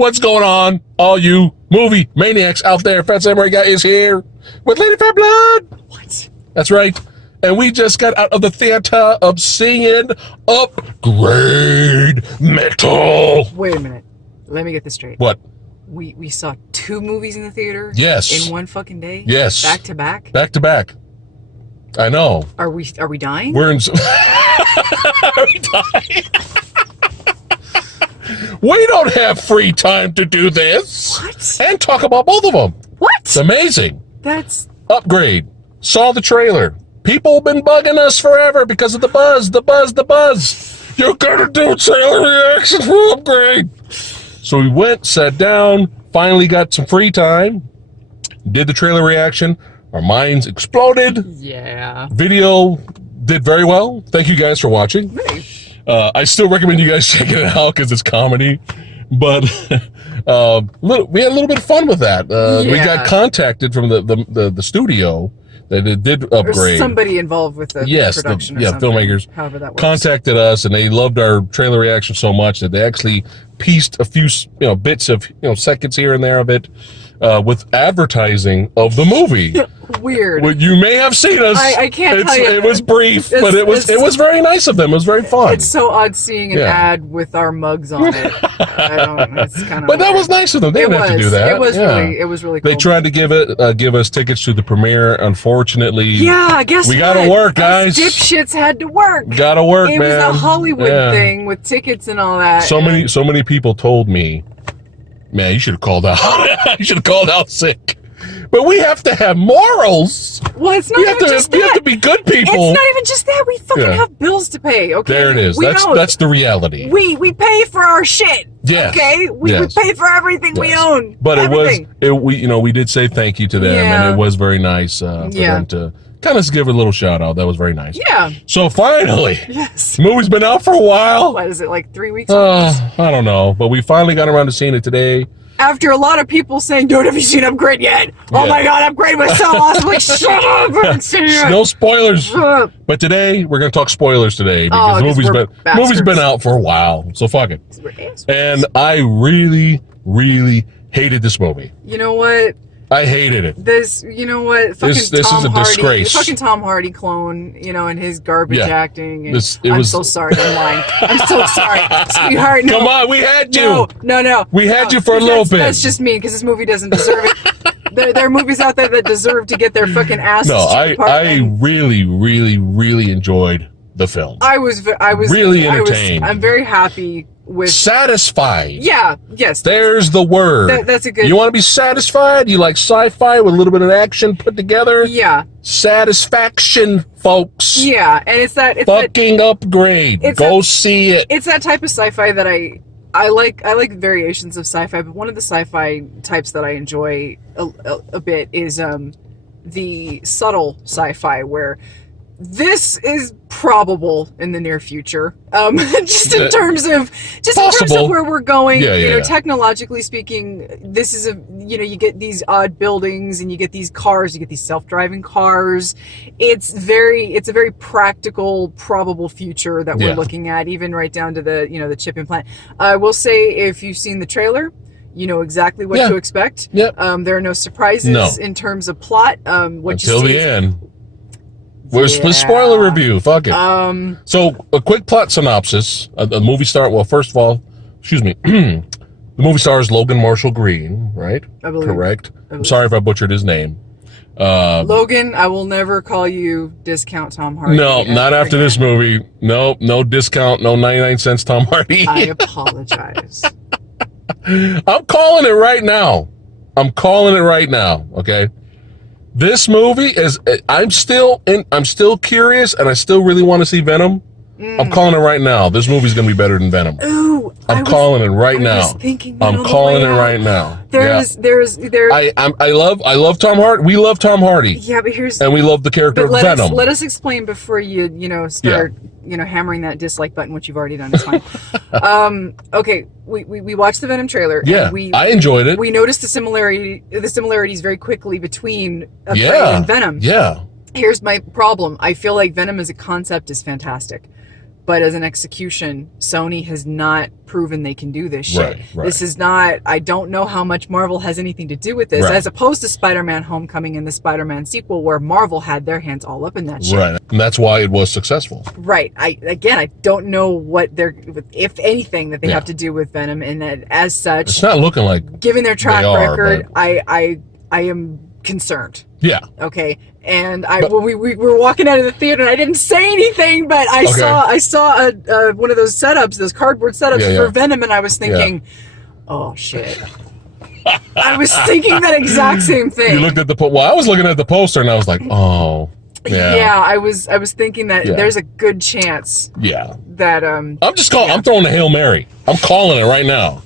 What's going on? All you movie maniacs out there. Phat Samurai Guy is here with Lady Fat Blood. What? That's right. And we just got out of the theater of seeing Upgrade Metal. Wait a minute. Let me get this straight. What? We saw 2 movies in the theater? Yes. In one fucking day? Yes. Back to back? Back to back. I know. Are we dying? We're in... Are we dying? We don't have free time to do this. What? And talk about both of them. What? It's amazing. That's... Upgrade. Saw the trailer. People have been bugging us forever because of the buzz. You gotta do trailer reaction for Upgrade. So we went, sat down, finally got some free time, did the trailer reaction. Our minds exploded. Yeah. Video did very well. Thank you guys for watching. Hey. I still recommend you guys check it out because it's comedy. But we had a little bit of fun with that. We got contacted from the studio that it did Upgrade. Or somebody involved with the production or something. Filmmakers. However that works. Contacted us, and they loved our trailer reaction so much that they actually pieced a few bits of seconds here and there of it with advertising of the movie. Weird. Well, you may have seen us. I can't tell you. It was brief, but it was very nice of them. It was very fun. It's so odd seeing an ad with our mugs on it. It's kind of. But that was nice of them. They didn't have to do that. It was really cool. They tried to give us tickets to the premiere. Unfortunately, I guess we gotta work, guys. Us dipshits had to work. Gotta work, man. It was a Hollywood thing with tickets and all that. So many people told me, man, you should have called out. You should have called out sick. But we have to have morals. Well, it's not even just that. We have to be good people. It's not even just that. We fucking have bills to pay, okay? There it is. That's the reality. We pay for our shit. Yes. Okay? We pay for everything we own. But everything. we did say thank you to them, and it was very nice for them to kind of give a little shout out. That was very nice. Yeah. So finally, yes, the movie's been out for a while. What is it, like 3 weeks? I don't know, but we finally got around to seeing it today. After a lot of people saying, dude, have you seen Upgrade yet? Oh my God, Upgrade was so awesome. Like, shut up. I haven't seen it. No spoilers. But today, we're going to talk spoilers today because the movie's been out for a while. So fuck it. And I really, really hated this movie. You know what? I hated it. This is a disgrace. Fucking Tom Hardy clone, and his garbage acting. And I'm so sorry, I'm lying. I'm so sorry, sweetheart. No. Come on, we had you. No. We had you for a little bit. That's just mean because this movie doesn't deserve it. There are movies out there that deserve to get their fucking asses. No, I really, really, really enjoyed the film. I was really entertained. I'm very happy. Satisfied. Yeah, yes. There's the word. That's a good... You want to be satisfied? You like sci-fi with a little bit of action put together? Yeah. Satisfaction, folks. Yeah, and it's that... Upgrade. Go see it. It's that type of sci-fi that I like variations of sci-fi, but one of the sci-fi types that I enjoy a bit is the subtle sci-fi where... This is probable in the near future, just in terms of where we're going. Technologically speaking, this is you get these odd buildings and you get these cars, you get these self-driving cars. It's a very practical, probable future that we're looking at, even right down to the chip implant. I will say, if you've seen the trailer, you know exactly what to expect. There are no surprises in terms of plot. Until the end. We're spoiler review. Fuck it. So a quick plot synopsis. The movie first of all, excuse me. The movie stars Logan Marshall Green, right? I believe. Correct. I'm sorry if I butchered his name. Logan, I will never call you discount Tom Hardy. No, not after this movie. No discount. No 99 cents Tom Hardy. I apologize. I'm calling it right now. Okay. This movie is. I'm still curious, and I still really want to see Venom. I'm calling it right now. This movie's gonna be better than Venom. Ooh, I'm calling it right now. I'm calling it right now. I love Tom Hardy. We love Tom Hardy. Yeah, but and we love the character of Venom. Let us explain before you start hammering that dislike button, which you've already done. It's fine. Okay, we watched the Venom trailer. Yeah, and I enjoyed it. We noticed the similarities very quickly between Upgrade and Venom. Yeah. Here's my problem. I feel like Venom as a concept is fantastic. But as an execution, Sony has not proven they can do this shit. Right. This is not, I don't know how much Marvel has anything to do with this, Right. as opposed to Spider-Man Homecoming and the Spider-Man sequel, where Marvel had their hands all up in that shit. Right. And that's why it was successful. Right. I don't know what they're, if anything, that they have to do with Venom, and that as such, It's not looking like given their track they are, record, but- I am concerned. Yeah. Okay, and when we were walking out of the theater, and I didn't say anything, but I saw one of those setups, those cardboard setups for Venom, and I was thinking, oh shit. I was thinking that exact same thing. You looked at the I was looking at the poster and I was like, oh. Yeah, I was thinking that there's a good chance that I'm just calling. I'm throwing a Hail Mary. I'm calling it right now.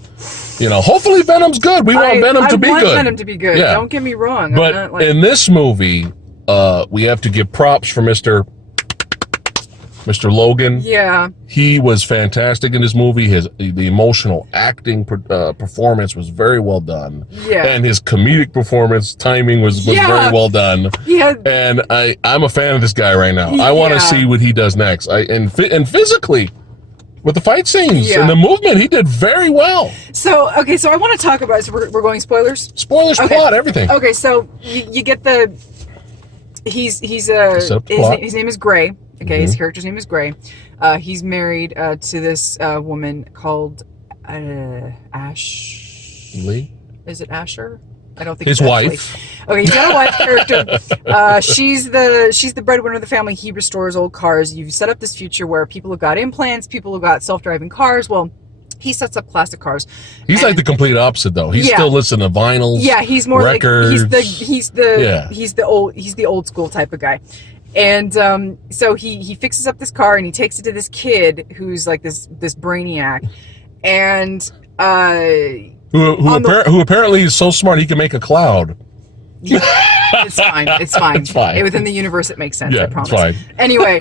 You know, hopefully Venom's good. We want Venom to be good. I want Venom to be good. Yeah. Don't get me wrong. But in this movie, we have to give props for Mr. Logan. Yeah. He was fantastic in this movie. The emotional acting performance was very well done. Yeah. And his comedic performance timing was very well done. Yeah. And I'm a fan of this guy right now. I want to see what he does next. And physically, with the fight scenes and the movement, he did very well. So I want to talk about. So we're going spoilers. Spoilers, plot, everything. Okay, so you get the. His name is Gray. Okay, his character's name is Gray. He's married to this woman called Ashley. Is it Asher? I don't think his it's wife. Okay, he's got a wife character. She's the breadwinner of the family. He restores old cars. You've set up this future where people have got implants, people have got self-driving cars. Well, he sets up classic cars. He's like the complete opposite, though. He's still listening to vinyls. Yeah, he's more records. like he's the old school type of guy. And so he fixes up this car and he takes it to this kid who's like this brainiac, and who apparently is so smart he can make a cloud. It's fine. It's fine. It's fine. Within the universe, it makes sense. Yeah, I promise. it's fine. Anyway,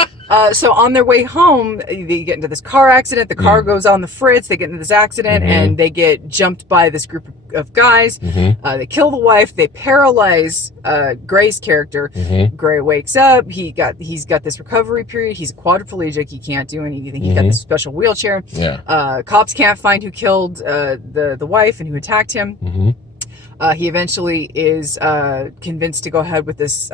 so on their way home, they get into this car accident. The car goes on the fritz. They get into this accident, and they get jumped by this group of guys. They kill the wife. They paralyze Gray's character. Gray wakes up. He's got this recovery period. He's a quadriplegic. He can't do anything. He's got this special wheelchair. Cops can't find who killed the wife and who attacked him. He eventually is convinced to go ahead with this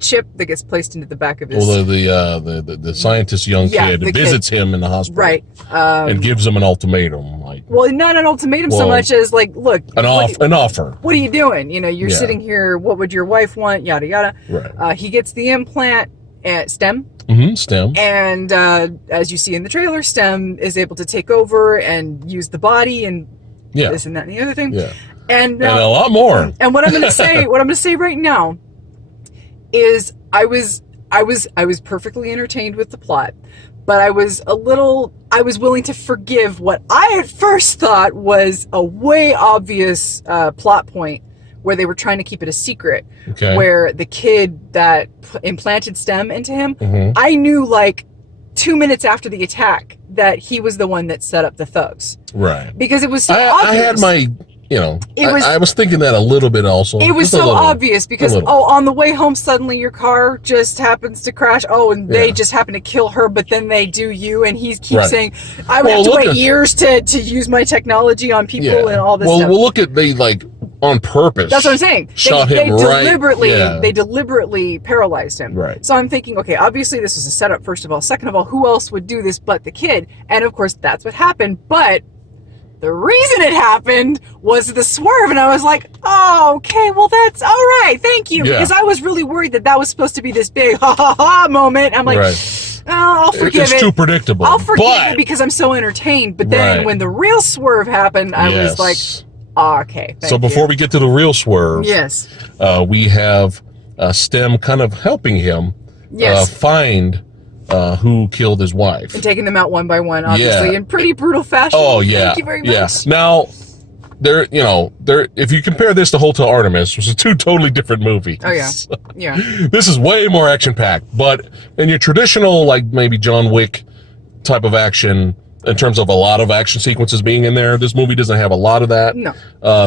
chip that gets placed into the back of his. Well, the scientist young kid visits him in the hospital, right? And gives him an ultimatum, well, not an ultimatum so much as like, look, an offer. What are you doing? You know, you're sitting here. What would your wife want? Yada yada. Right. He gets the implant at STEM. STEM. And as you see in the trailer, STEM is able to take over and use the body and this and that and the other thing. Yeah. And a lot more. And what I'm going to say right now is I was perfectly entertained with the plot, but I was willing to forgive what I at first thought was a way obvious plot point where they were trying to keep it a secret, where the kid that implanted STEM into him, I knew like 2 minutes after the attack that he was the one that set up the thugs. Right. Because it was so obvious. I had my... I was thinking that a little bit also. It was so obvious because, on the way home, suddenly your car just happens to crash. Oh, and they just happen to kill her, but then they do you. And he keeps saying, I would have to wait years to use my technology on people and all this stuff. Well, look at, they like, on purpose. That's what I'm saying. Shot him right. They deliberately paralyzed him. Right. So I'm thinking, okay, obviously this was a setup, first of all. Second of all, who else would do this but the kid? And of course, that's what happened. But the reason it happened was the swerve, and I was like, oh, okay, well, that's all right, thank you. Because I was really worried that was supposed to be this big ha-ha-ha moment. I'm like, I'll forgive it. It's too predictable. I'll forgive it because I'm so entertained. But then when the real swerve happened, I was like, okay, thank you. Before we get to the real swerve, we have STEM kind of helping him find who killed his wife. And taking them out one by one, obviously, in pretty brutal fashion. Oh, yeah. Thank you very much. Now, if you compare this to Hotel Artemis, which is two totally different movies. Oh, yeah. Yeah. This is way more action-packed. But in your traditional, like, maybe John Wick type of action, in terms of a lot of action sequences being in there, this movie doesn't have a lot of that. No.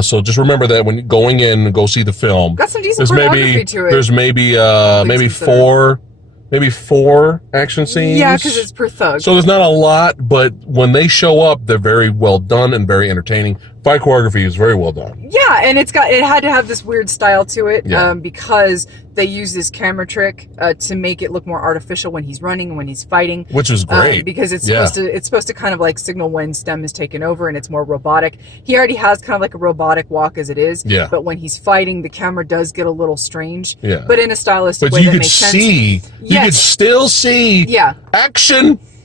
So just remember that when going in, go see the film. Got some decent choreography to it. There's maybe maybe 4 action scenes. Yeah, because it's per thug. So there's not a lot, but when they show up, they're very well done and very entertaining. Fight choreography is very well done. Yeah, and it had to have this weird style to it, Yeah. because they use this camera trick to make it look more artificial when he's running and when he's fighting. Which was great. Because it's supposed to kind of like signal when Stem is taken over and it's more robotic. He already has kind of like a robotic walk as it is. Yeah. But when he's fighting, the camera does get a little strange. Yeah. But in a stylistic But way you that could makes sense. see, you could still see Yeah.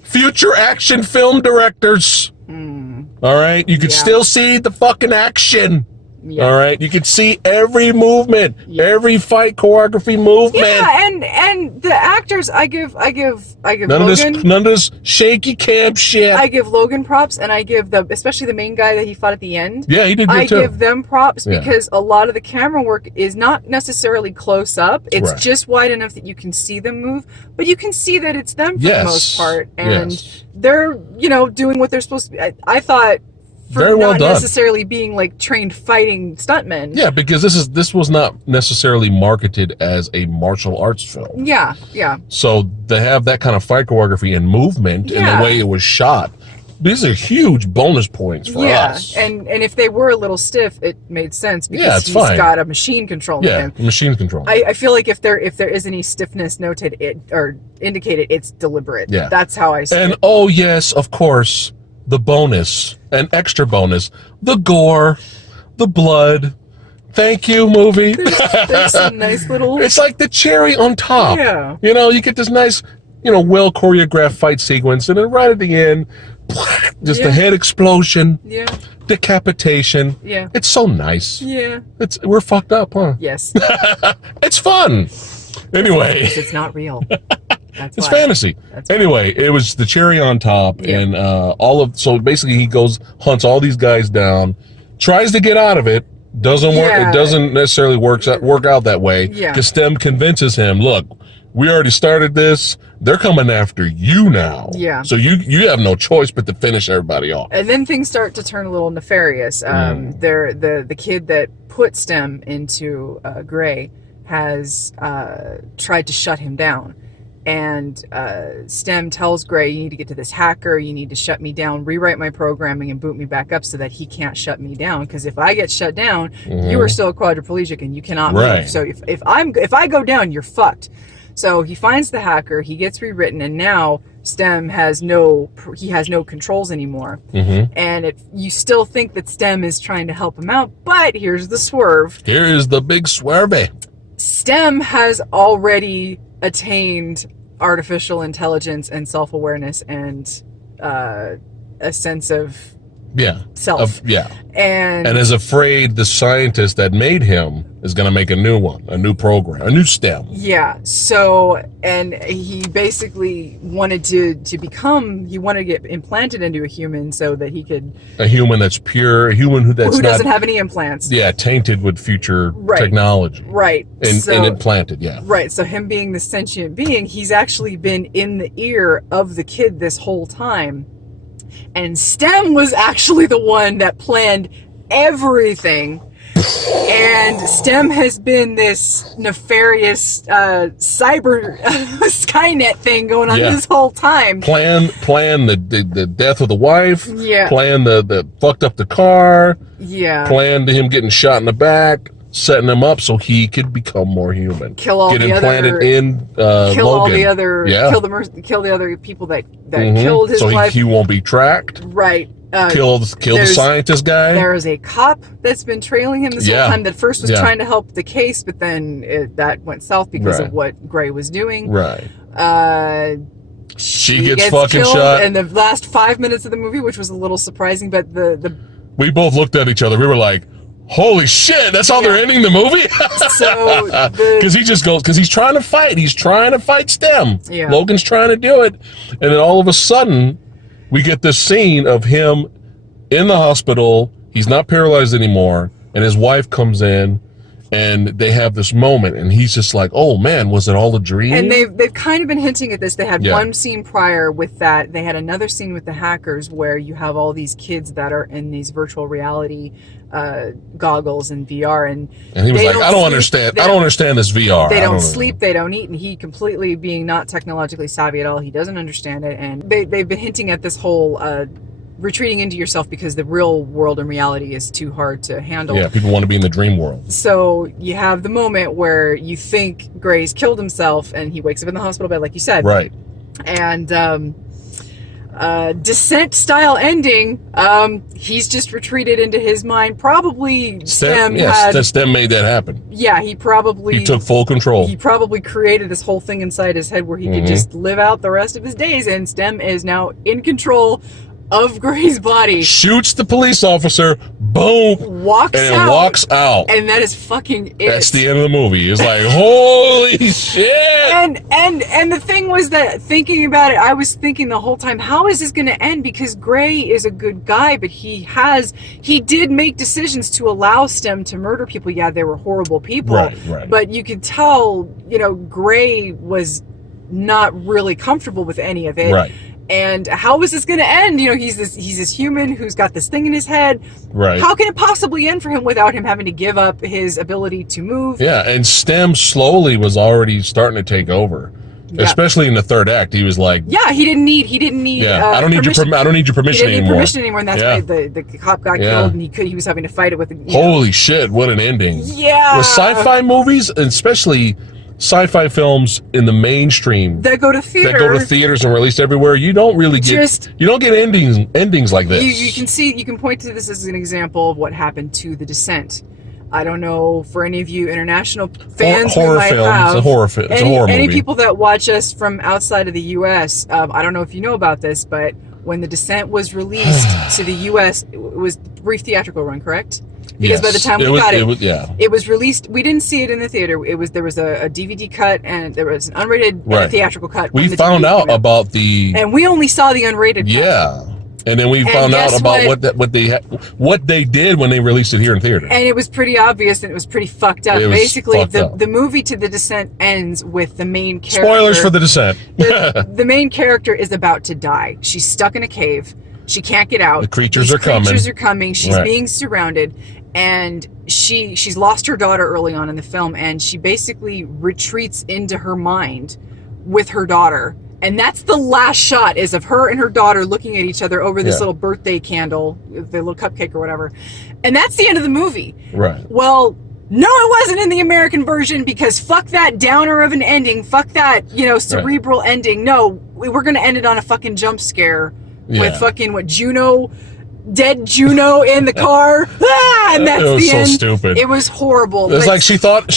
future action film directors. All right? You could still see the fucking action. Yeah. All right? You could see every movement, every fight choreography movement. Yeah, and the actors, I give None Logan. of this shaky cam shit. I give Logan props, and I give especially the main guy that he fought at the end. Yeah, he did good too. I give them props because a lot of the camera work is not necessarily close up. It's just wide enough that you can see them move, but you can see that it's them for the most part, and they're doing what they're supposed to be. I thought. For very well not done. necessarily being like trained fighting stuntmen. Yeah, because this was not necessarily marketed as a martial arts film. Yeah, yeah. So to have that kind of fight choreography and movement and the way it was shot, these are huge bonus points for us. And if they were a little stiff, it made sense because it's he's fine. got a machine controlling him. Machine control. I feel like if there is any stiffness noted or indicated, it's deliberate. Yeah. That's how I see it. And oh yes, of course, the bonus, an extra bonus, the gore, the blood. Thank you, movie. There's some nice little... It's like the cherry on top. Yeah. You get this nice, well choreographed fight sequence, and then right at the end, just a head explosion. Yeah. Decapitation. Yeah. It's so nice. Yeah. We're fucked up, huh? Yes. It's fun. Anyway. It's not real. It's fantasy. Anyway, it was the cherry on top, and so basically he hunts all these guys down, tries to get out of it, doesn't work. It doesn't necessarily work out that way. Yeah. Because Stem convinces him, look, we already started this. They're coming after you now. Yeah. So you have no choice but to finish everybody off. And then things start to turn a little nefarious. The kid that put Stem into Gray has tried to shut him down. And Stem tells Gray, you need to get to this hacker, you need to shut me down, rewrite my programming and boot me back up so that he can't shut me down, because if I get shut down, you are still quadriplegic and you cannot move. So if I go down, you're fucked. So he finds the hacker, he gets rewritten, and now Stem has no controls anymore. And you still think that Stem is trying to help him out, but here's the swerve. Here is the big swerve. Stem has already attained artificial intelligence and self-awareness and a sense of self. And is afraid the scientist that made him is going to make a new one, a new program, a new Stem. Yeah. So, and he basically wanted to get implanted into a human so that he could... A human that's pure, a human who doesn't have any implants. Yeah, tainted with future technology. Right. And implanted, Right. So him being the sentient being, he's actually been in the ear of the kid this whole time. And Stem was actually the one that planned everything. And Stem has been this nefarious cyber Skynet thing going on this whole time. Plan the death of the wife. Yeah. Plan the fucked up the car. Yeah. Plan him getting shot in the back, setting him up so he could become more human. Kill all Get the implanted other, in kill Logan. all the other, kill the other people that killed his so wife. he won't be tracked. Right. Kill the scientist guy. There is a cop that's been trailing him this whole time that first was trying to help the case, but then that went south because of what Gray was doing. Right. She gets fucking killed shot. in the last 5 minutes of the movie, which was a little surprising, but we both looked at each other. We were like, holy shit, that's how they're ending the movie? So because he's trying to fight. He's trying to fight Stem. Yeah. Logan's trying to do it. And then all of a sudden, we get this scene of him in the hospital. He's not paralyzed anymore. And his wife comes in And they have this moment, and he's just like, "Oh man, was it all a dream?" And they've kind of been hinting at this. They had Yeah. one scene prior with that. They had another scene with the hackers where you have all these kids that are in these virtual reality goggles and VR, and he was they like, don't "I don't sleep. understand. They I don't understand this VR. They I don't know." sleep, they don't eat, and he, completely being not technologically savvy at all, he doesn't understand it. And they've been hinting at this whole retreating into yourself because the real world and reality is too hard to handle. Yeah, people want to be in the dream world. So you have the moment where you think Gray's killed himself, and he wakes up in the hospital bed, like you said. Right. And Descent style ending, he's just retreated into his mind. Probably Stem Stem made that happen. Yeah, he took full control. He probably created this whole thing inside his head where he could just live out the rest of his days, and Stem is now in control of Gray's body. Shoots the police officer, boom, walks out, and that is fucking it. That's the end of the movie. It's like, holy shit! And the thing was that, thinking about it, I was thinking the whole time, how is this going to end? Because Gray is a good guy, but he did make decisions to allow Stem to murder people. Yeah, they were horrible people, right. But you could tell, Gray was not really comfortable with any of it. Right. And how is this going to end? He's this human who's got this thing in his head. Right. How can it possibly end for him without him having to give up his ability to move? Yeah, and Stem slowly was already starting to take over. Yeah. Especially in the third act, he was like, "Yeah, he didn't need. Yeah, I don't need your permission. I don't need your permission he didn't anymore." Need permission anymore, and that's why the cop got killed, and he was having to fight it with. Holy shit! What an ending! Yeah. With sci-fi movies, and especially sci-fi films in the mainstream that go to theaters and released everywhere, you don't really get endings like this. You can point to this as an example of what happened to The Descent. I don't know, for any of you international fans, horror films. It's a horror movie. Any people that watch us from outside of the U.S., I don't know if you know about this, but when The Descent was released to the U.S., it was brief theatrical run, correct? Because by the time we got it was released. We didn't see it in the theater. There was a DVD cut, and there was an unrated and a theatrical cut. We found out about and we only saw the unrated cut. Yeah. And then we found out about what they did when they released it here in theater. And it was pretty obvious, and it was pretty fucked up. Basically, the movie to The Descent ends with the main character. Spoilers for The Descent. The main character is about to die. She's stuck in a cave. She can't get out. The creatures are coming. She's being surrounded, and she's lost her daughter early on in the film, and she basically retreats into her mind with her daughter. And that's the last shot, is of her and her daughter looking at each other over this little birthday candle, the little cupcake or whatever. And that's the end of the movie. Right. Well, no, it wasn't in the American version, because fuck that downer of an ending. Fuck that, cerebral ending. No, we're going to end it on a fucking jump scare with fucking, dead Juno in the car. And that's the end. It was so stupid. It was horrible. It's like she thought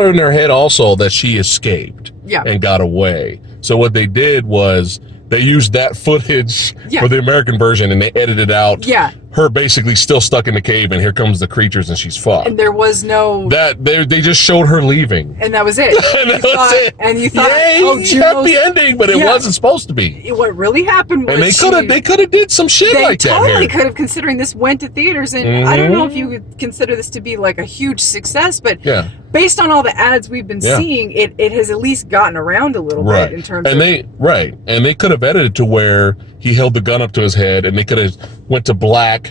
in her head also that she escaped and got away. So what they did was they used that footage for the American version, and they edited out her basically still stuck in the cave, and here comes the creatures, and she's fucked. And there was no... They just showed her leaving. And that was it. And you thought, yay, happy ending, but it wasn't supposed to be. What really happened was... And they could have did some shit like that here. They totally could have, considering this went to theaters, and I don't know if you would consider this to be like a huge success, but based on all the ads we've been seeing, it has at least gotten around a little bit in terms of... And they could have edited to where he held the gun up to his head, and they could have went to black.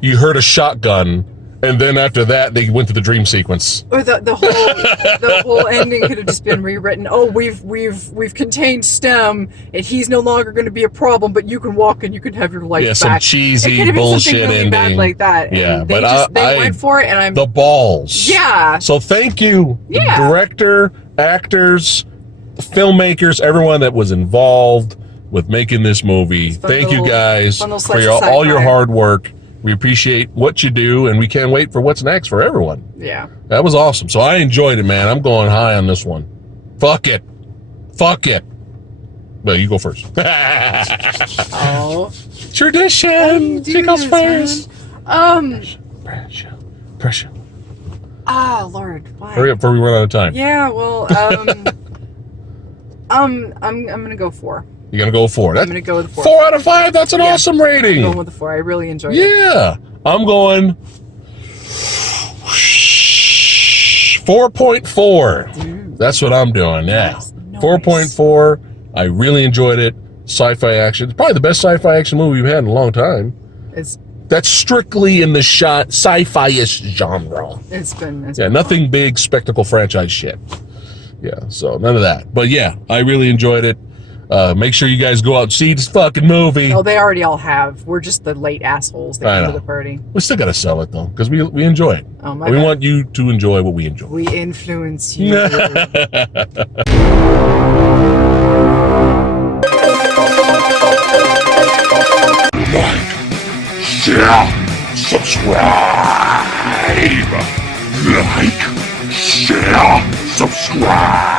You heard a shotgun, and then after that they went to the dream sequence. Or the whole ending could have just been rewritten. Oh, we've contained Stem, and he's no longer going to be a problem, but you can walk and you can have your life back. Some cheesy bullshit really ending bad like that. Yeah, and they went for it, and I'm the balls. Yeah. So thank you, the director, actors, filmmakers, everyone that was involved with making this movie. Thank you guys for all your hard work. We appreciate what you do, and we can't wait for what's next for everyone. Yeah. That was awesome. So I enjoyed it, man. I'm going high on this one. Fuck it. Well, you go first. Oh. Tradition. She goes first. Pressure. Ah, Lord. Why? Hurry up before we run out of time. Yeah, well, I'm gonna go 4. You're gonna go 4. I'm gonna go with 4. 4 out of 5. That's an awesome rating. I'm going with the 4. I really enjoyed it. Yeah, I'm going 4.4. That's what I'm doing. Yeah. Nice. 4.4. I really enjoyed it. Sci-fi action. It's probably the best sci-fi action movie we've had in a long time. That's strictly in the sci-fi-ish genre. It's been nothing big spectacle franchise shit. Yeah, so none of that. But yeah, I really enjoyed it. Make sure you guys go out and see this fucking movie. Oh, they already all have. We're just the late assholes that came to the party. We still gotta sell it though, because we enjoy it. Oh my We God. want you to enjoy what we enjoy. We influence you. Share, subscribe. Like, share, subscribe.